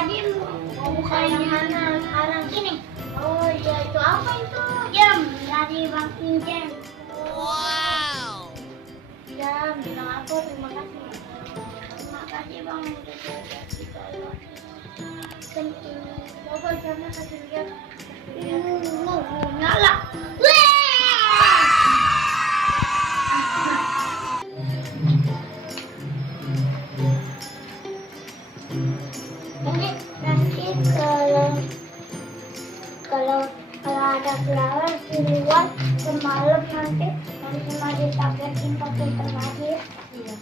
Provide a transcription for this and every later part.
Tadi mau bukain mana sekarang ini? Oh iya, itu apa itu? Jam dari Bang Injen. Wow. Jam, bilang apa? Terima kasih. Terima kasih Bang udah kasih kalau penting. Coba jamnya kasih lihat. Nyala. Ini nanti kalau ada kelawar di luar semalam nanti cuma ditapetin pakai terakhir. Iya.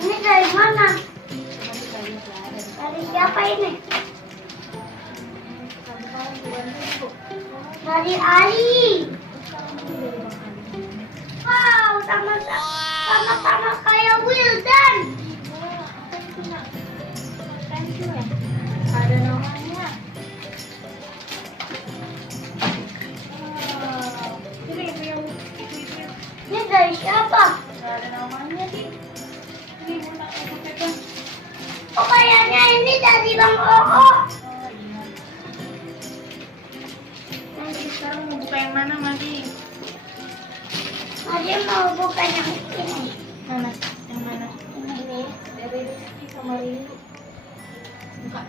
Ini dari mana? Dari siapa ini? Dari Ali. Wow, sama kayak Wildan. Ada namanya. Ini dari siapa? Nggak ada namanya sih. Ini oh kayaknya ini dari Bang Oo. Oh iya. Nanti sekarang mau buka yang mana Madi? Madi mau buka yang ini. Mana? Yang mana? Ini dari Rizky sama Lili. Buka.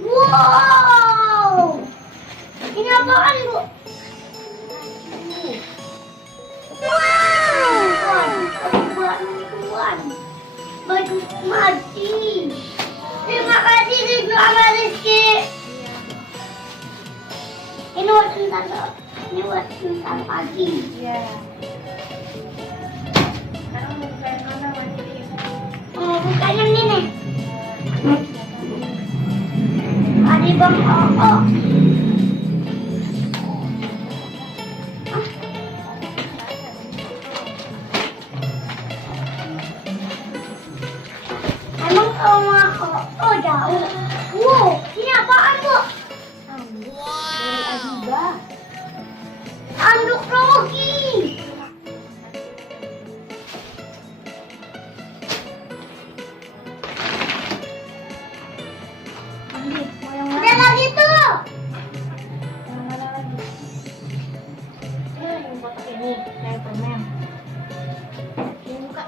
Wow. Ini apaan, Bu? Baju Madi. Terima kasih Rizky sama Rizky. Ini buat sebentar pagi. Iya. Sekarang mau buka yang mana Madi? Mau buka yang ini. Madi Bang Oo. Oh jauh. Wow, ini apaan Bu? Anduk dari Adiba. Anduk Rogi. Ada lagi tuh. Yang mana lagi? Yang kotak ini, kayak permen. Ini buka.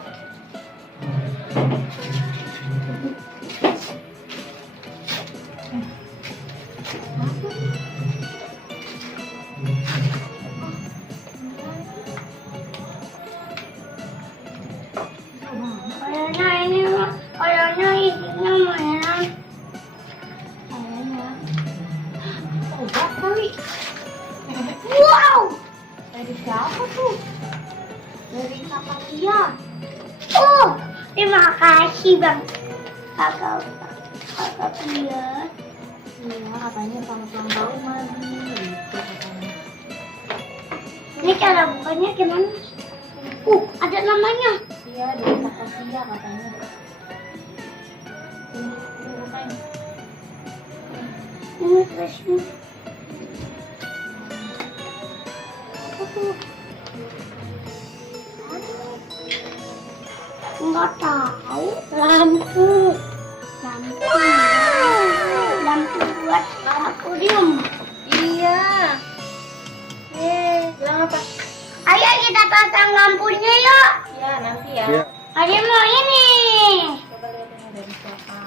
Kayaknya isinya mainan. Kayaknya obat kali. Wow, dari siapa tuh? Dari Sapatia. Oh, terima kasih Bang. Kakak lihat. Iya, katanya selamat tahun Madi. Gitu katanya. Ini cara bukanya gimana? Ada namanya. Iya, dari Sapatia katanya. Ini terusnya. Apa tuh? Enggak tahu. Lampu buat akuarium. Iya. Bilang apa? Ayo kita pasang lampunya yuk. Iya nanti ya. Ada mau ini. Coba lihat ini dari siapa?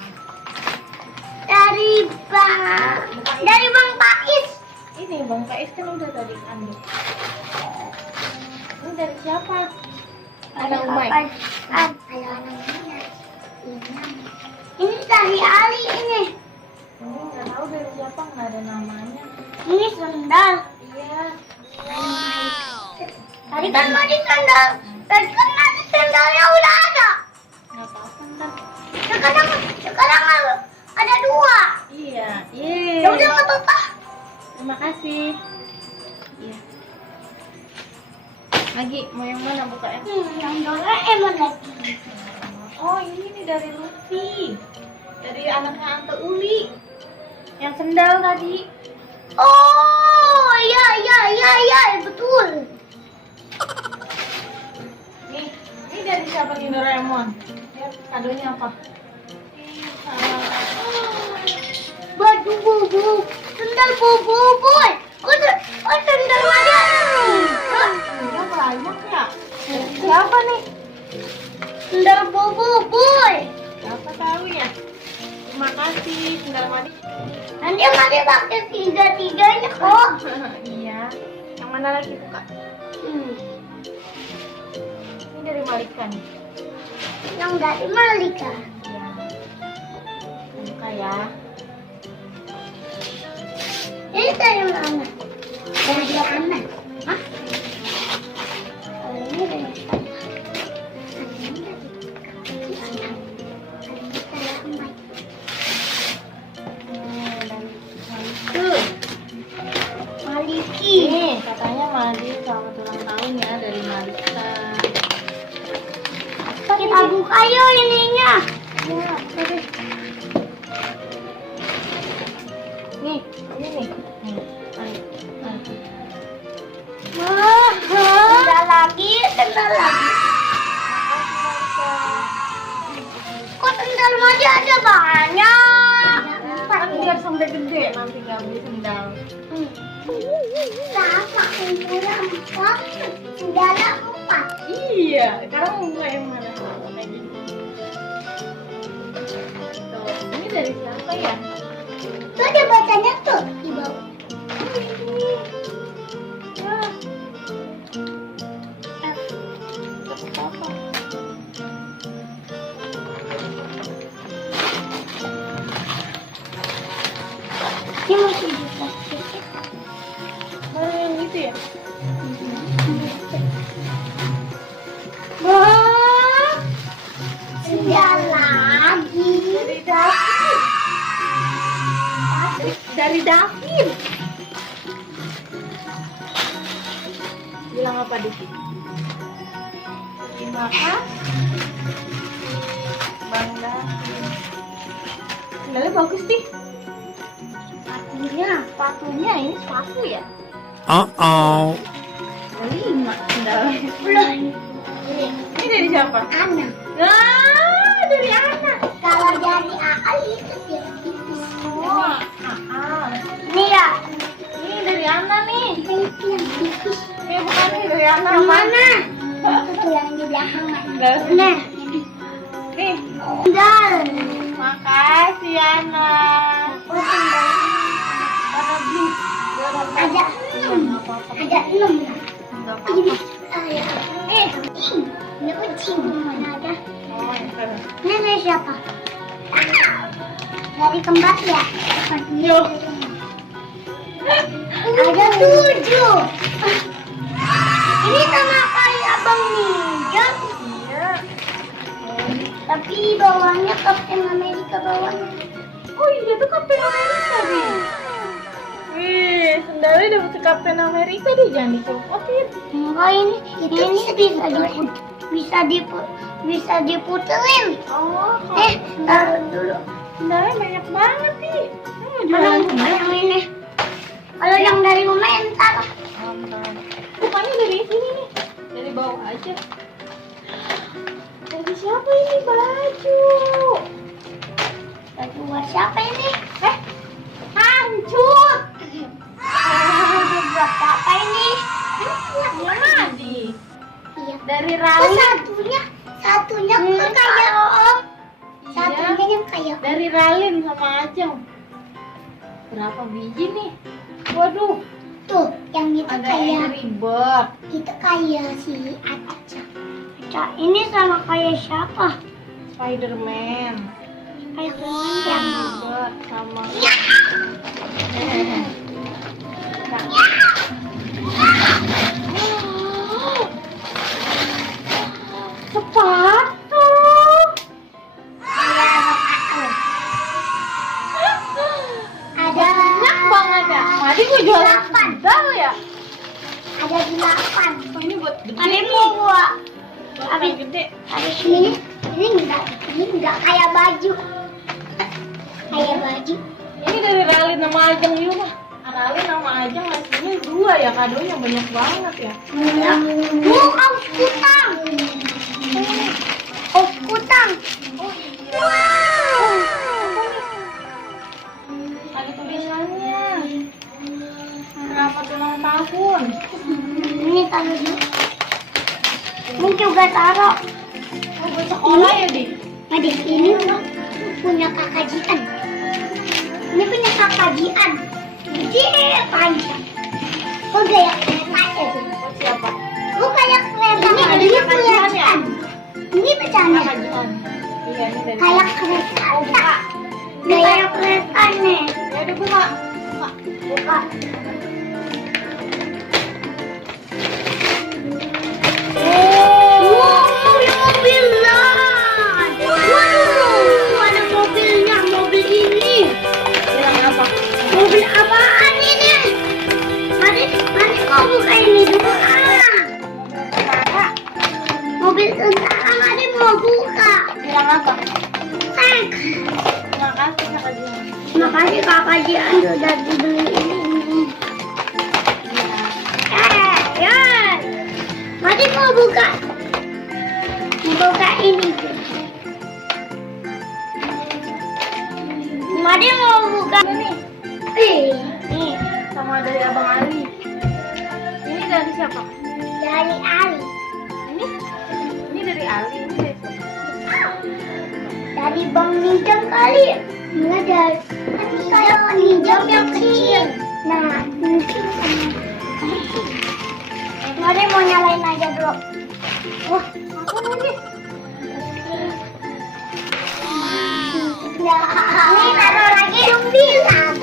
Dari Bang Pais. Ini Bang Pais kan udah tadi anduk. Ini dari siapa? Ada Umay. Ada namanya. Ini dari Ali ini. Ini nggak tahu dari siapa, nggak ada namanya. Ini sendal. Iya. Kan tadi sandal. Tadi kan nanti sandalnya udah ada. Nggak apa-apa ntar. Sekarang ada dua. Iya. Ya udah nggak apa-apa. Terima kasih. Iya. Lagi mau yang mana bukanya? Yang Doraemon lagi. Oh ini nih dari Luffy. Dari anaknya Ante Uli. Yang sendal tadi. Oh iya betul. Ini dari siapa nih Doraemon? Lihat kadonya apa? Baju bobo, sendal bobo boy. Oh sendal mana? Ya banyak ya. Siapa nih? Sendal bobo boy. Siapa tahu ya? Terima kasih sendal madi. Nanti mari pakai tiga-tiganya kok. Iya. Yang mana lagi buka? Ini dari Malika nih. Yang dari Malika. Iya. Buka ya. Ini dari mana? Dari mana? Hah? Ini dari Maliki. Nih, katanya Madi selamat ulang tahun ya dari Malika. Kita buka yuk ininya. Ya, oke. Nih, ini nih. Ayo. Wah, sendal lagi. Kok sendal Madi ada banyak? Kan biar sampai gede nanti gak beli sendal. Sama umurnya 4, sendalnya 4. Iya, sekarang mau buka yang mana? Kayak gini. Tuh, ini dari siapa ya? Tuh ada bacanya tuh di bawah. Wah. Apa? Ini masih di plastik. Mana yang itu ya? Wah, sendal lagi. Dari David. Dari David. Bilang apa Diki? Terima kasih. Bang David. Sendalnya bagus sih. Sepatunya ini sepatu ya? Uh-oh. Ada 5 sendalnya. Udah. Ini dari siapa? Anak. Ah, dari anak. Kalau dari akal itu dia tipis. Oh, Ini ya. ini dari anak nih. Itu yang tipis. Ini bukan nih dari anak. Yang mana? Itu yang di belakang. Nah, Nah, nih. sendal. Makasih anak. Oh, sendal. Warna blue. Ada 6. Ada 6 lah. Enggak Ini apa-apa. ini kucing mana ada? Oh, yang sana. Ini dari siapa? Dari kembar ya? Yo. Ada 7. Ini sama kayak Abang Ninja. Iya. Tapi bawahnya Captain America bawahnya. Oh iya tuh Captain America nih. Wih, sendalnya dapet Captain America deh, jangan dicopotin. Enggak ini bisa diputerin. Oh, Taruh dulu. sendalnya banyak banget nih. Kalau yang ini, kalau yang dari rumah entar. Bukannya dari sini nih, dari bawah aja. Dari siapa ini baju? Baju buat siapa ini? Hancur. Buat apa ini? Madi. Iya. Dari Oh, Rali. satunya kok kayak Om. Satunya Iya. yang kayak Dari Ralin sama Ajeng. Berapa biji nih? Waduh, tuh, yang itu ada kayak Angry Bird. itu kayak si Aca. Ini sama kayak siapa? Spider-Man. Kayak Angry yang Bird sama Ada 8. Oh, ini buat gede Ada nih. 2. Buat yang gede. Ada ini enggak kayak baju. Kayak baju. Ini dari Ralin sama Ajeng juga. Ralin sama Ajeng ngasihnya 2 ya, kadonya banyak banget ya. Aus kutang. Aus kutang. Wow. Ada tulisannya. Selamat ulang tahun. Ini taruh dulu. Ini juga taruh. Oh, buat sekolah ya, Di? Adik, ini punya kakak Jian. Ini punya kakak Jian. Gede panjang. Oh, kayak kereta ya tuh. Oh, siapa? Oh, kayak kereta. Ini Ini kakak punya Jian ya? Jian. Ini pecahannya. Kajian. Iya, ini dari. Kayak kereta. Kayak kereta nih. Ya udah buka. Buka. Buka. Wow, mobilan. Waduh, ada mobilnya, mobil ini. Bilang apa? Mobil apaan ini? Mari kau buka ini dulu. Mobil tentara, mari mau buka. Bilang apa? Tank. Terima kasih Kak Jian. Makasih kakak Jian sudah dibeli ini. Ya. Mari mau buka. Buka ini. Mari mau buka ini. Nih, sama dari Abang Ali. Ini dari siapa? Dari Ali. Ini dari Ali. Ini dari siapa? Dari Bang Ninjam kali. Enggak dari. Kalau Ninjam yang kecil. Nah, mungkin sama. Mari mau nyalain aja dulu. Wah, apa lagi? Nah, ini taruh lagi 9.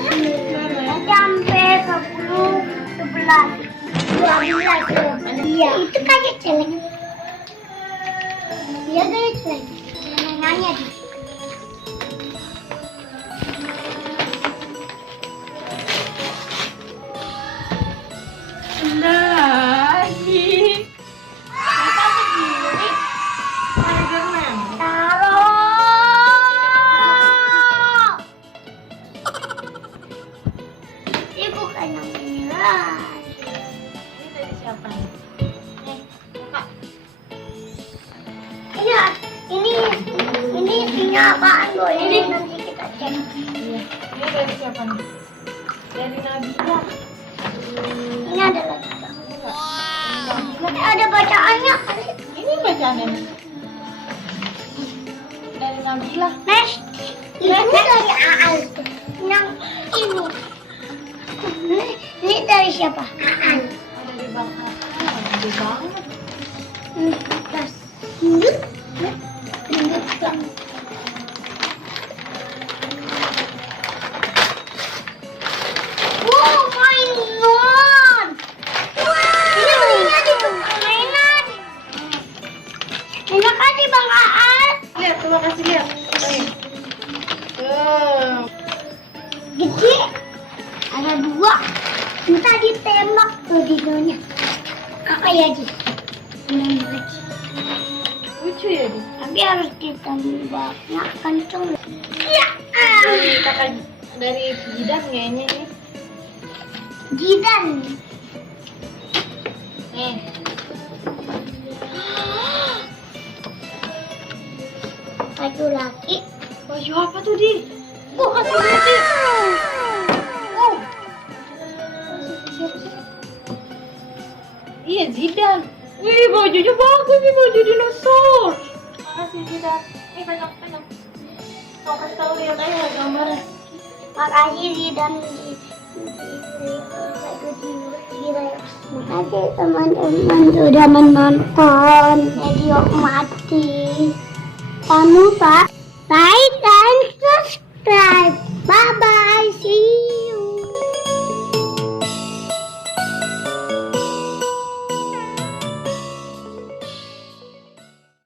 Sampai 10, 11, 12. Iya, itu kayak celeng. Iya kayak celeng. Celengannya di. Lagi. Apa begini? Spiderman. Taruh. Ini bukan yang merah. Ini dari siapa nih? Nih, buka. Iya, ini isinya apaan Bu? Ini nanti kita cek. Iya. Ini dari siapa nih? Dari Nabila. Ini ada lagi. Ada bacaannya. Ini bacaannya nih. Dari Nabila. Mas, ini dari Aal. Yang ini. Ini dari siapa? Aal. Oh, dari Bang Al. Gede banget. Terus. Ini. Wow, mainan. Ini belinya di tukang mainan. Terima kasih Bang Aal. Lihat, coba kasih lihat. Nih. Tuh. Gede. Ada 2. Entah ditembak tuh dinonya. Apa ya, Ji? Lucu ya, Di? Tapi harus ditembaknya kenceng. Ya. Dari kakak dari Jidan kayaknya ini. Jidan. Nih. Baju laki. Baju apa tuh, Di? Kok kasih lihat, Di? Oh. Iya, Zidan. Wih, bajunya bagus nih, baju dinosaur. Makasih, Zidan. Nih, pegang. Mau kasih tahu lihat aja gambarnya. Makasih Zidan di baju Jidan. Makasih teman-teman sudah menonton video mati. Jangan lupa like dan subscribe. Bye bye.